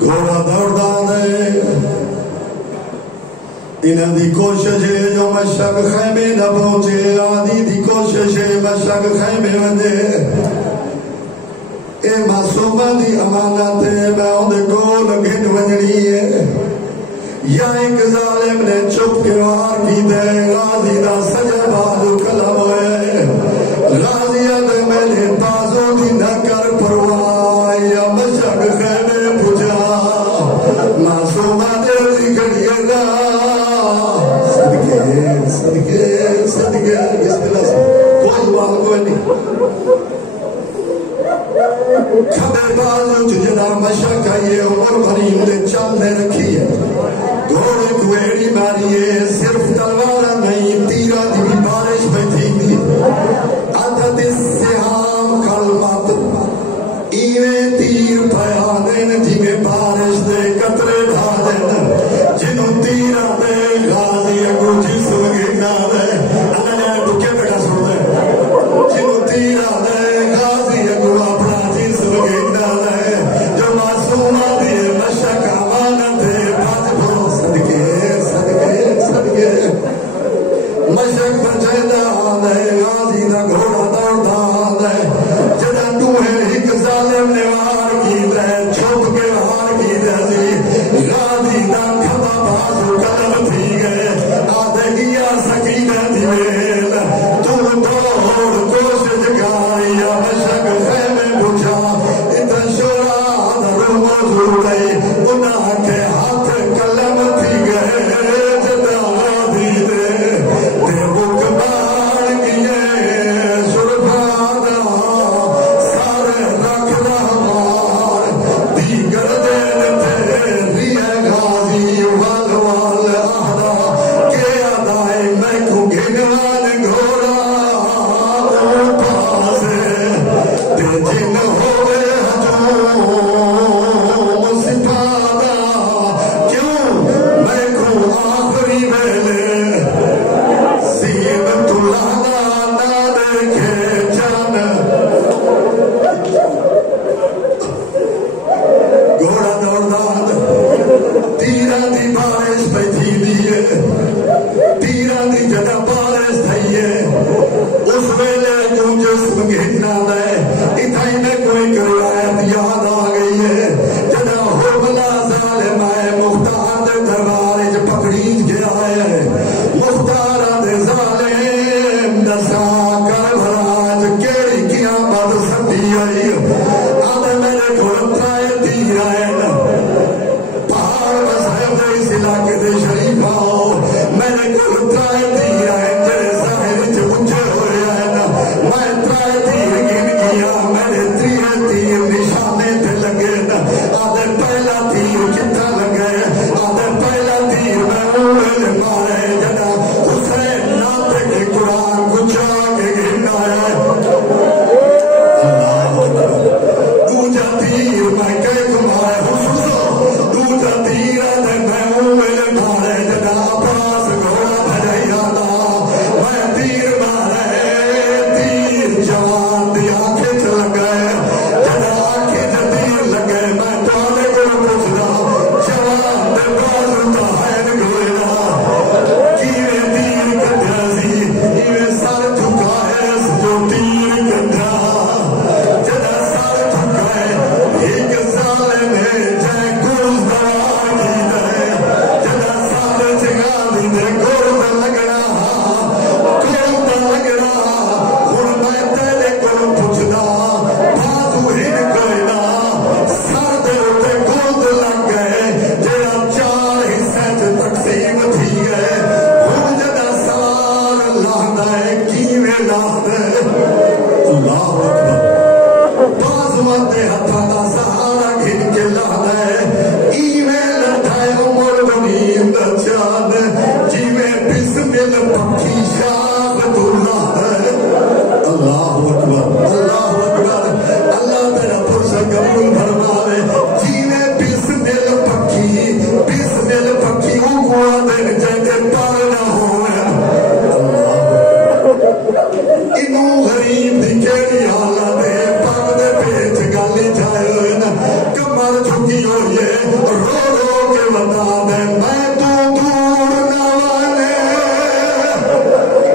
گھوڑا دوڑدا ہے انہاں دی کوشش ہے جو مشک خیمے نہ پہنچے آدھی دی کوشش ہے مشک خیمے ونجے اے معصومہ دی امانت ہے میں اندے کول گھن ونجنی ہے یا ایک ظالم نے چھپ کے وار کی دے غازی دا سجا بازو کلم ہوئے غازیت میں نے تازو دی نہ کر پرواہ یا مشک خیمے پجا معصومہ دے گھڑیے گا صدقے اس طرح سے کوئی دعا کوئی نہیں کھبے بازو جنا مشک آئیے عمر غنیم نے چند نے رکھی ہے گھوڑے کوئیڑی ماری ہے صرف تلوارہ نہیں تیرہ دی بھی بارش میں تھی دی عدد السحام کلمت ایویں تیر پیانین تھی میں بارش دے قطرے بھادن جنہوں تیرہ دے غازی اگو جسم گرنا دے اللہ نے ٹکے بیٹا سن دے جنہوں تیرہ دے غازی اگو اپنا جسم گرنا دے جو معصومہ دے مشک امانت دے بات بھرو صدقے ہوئے رو رو کے بتا دے میں تو دور نہ والے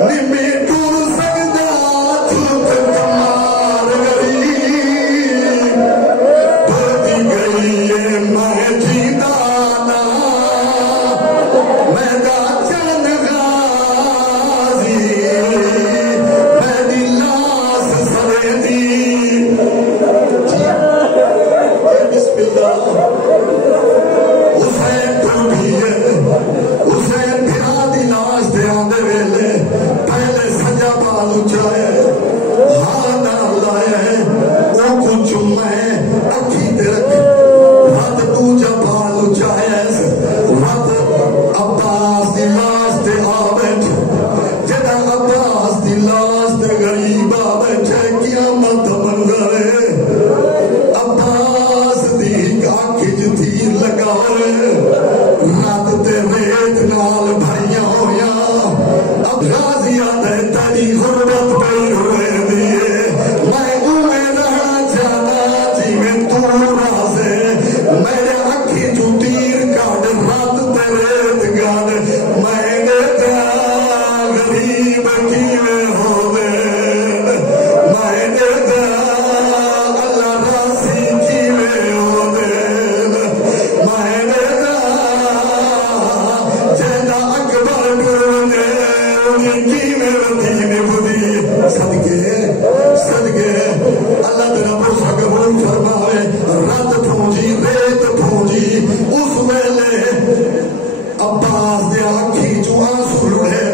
نمی ٹور سکتا چھوٹ کمار گری بھرتی گئی ہے میں جیدانا میں دا چند غازی میں دی لاس سرے دی بسم اللہ حسین تو بھی ہے حسین بھرا دی لاش دے آندے ویلے پہلے سجا بال اچھائے ہاں نام لائے او کو چمے اکھی تے رکھ رات دوجا بال اچھائے رات عباس دی لاش دے آبٹ جدہ عباس دی لاش دے غریب آبٹ ہے قیامت منظر ہے عباس دی آنکھ تیر لگا رات تے ریت نال بھائیاں ہویا اب غازیاں دے تیری غربت پہ ہوئے دیئے میں اوے رہا جانا جی میں تو رازے میرے آنکھی جو تیر کاٹ رات تے ریت گاڑ میں نے دیا غریب کی میں ہو دین میں نے دیا اللہ راسی کی میں ہو دین میں نے جیدہ اکبر کرنے انہیں کی میں رتی میں بدی صدقے اللہ تیرا بوسا قبول فرمائے رات پھونجی ریت پھونجی اس ویلے عباس دے آنکھی جو آنسو لڑھے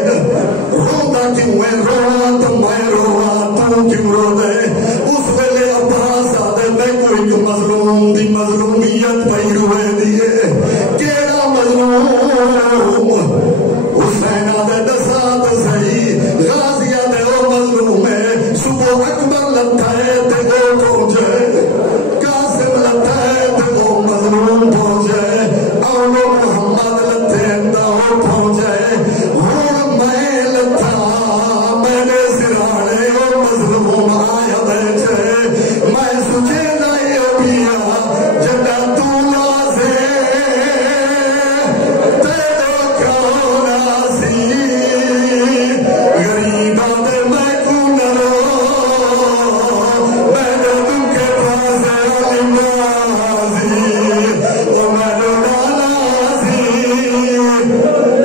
روندہ کیوں ہے روان تو میں روان تو کیوں رو دے اس ویلے عباس آدھے میں کوئی کو مظلوم دی مظلومیت پہ روئے دیئے کیڑا مظلوم حسین آدھے دسات صحیح غازی آدھے او مظلوم ہے صبح اکبر لتا ہے تے وہ پہنچے قاسم لتا ہے تے وہ مظلوم پہنچے اولو محمد لتے اندہ وہ پہنچے ہون میں لتا میں نے سرانے وہ مظلوم آیا بیچے میں سجے نائی ابیا جنہ تو لازے تیرے کرونا سی غریبہ دے میں کنرو میں نے تم کے پاس علمازی و میں نے نالازی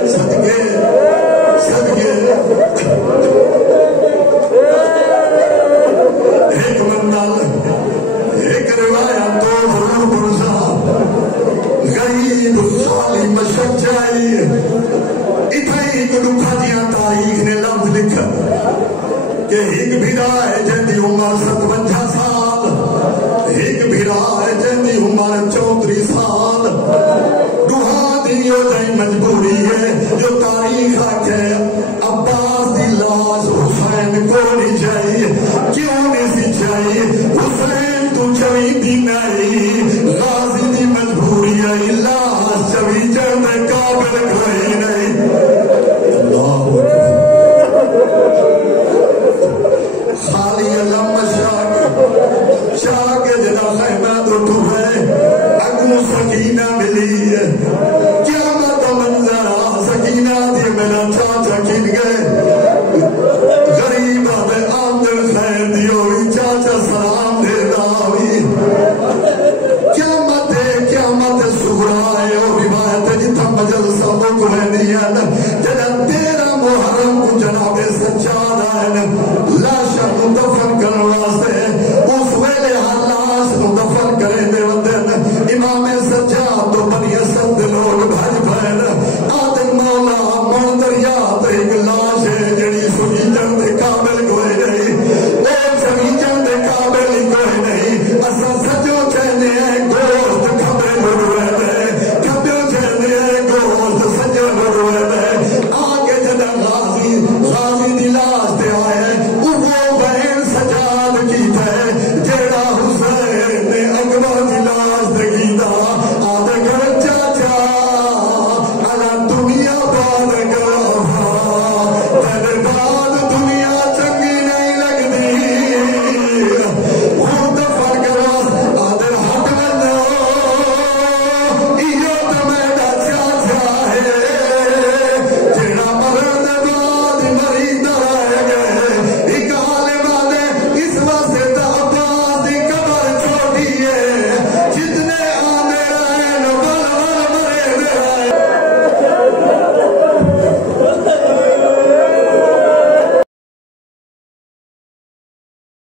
صدقے ایک منال ایک روایت تو ضرور برزا غریب خالی مشک جائی اتھائی کو دکھا دیا تاریخ نے لفظ لکھا کہ ایک بھیرا ہے جن دی عمر 57 سال ایک بھیرا ہے جن دی عمر 34 سال دوہا دیو جائیں مجبوری ہے جو تاریخ آکے عباس دی لاش حسین کو نہیں چاہیے کیوں نہیں سی چاہیے حسین تو چوی دی نہیں غازی دی مجبوری ہے لاش چوی جانے قابل کوئی نہیں اللہ خالی علم شاک جدا خیمہ دو ٹھوئے اگو سکینہ ملی قیامت منظرہ سکینہ دی میرا چاچا کن گئے غریب آدھے آمدر خیر دیوئی چاچا سلام دے داوی قیامت سغرائے اور روایت جتا مجل سبوں کو ہے نیت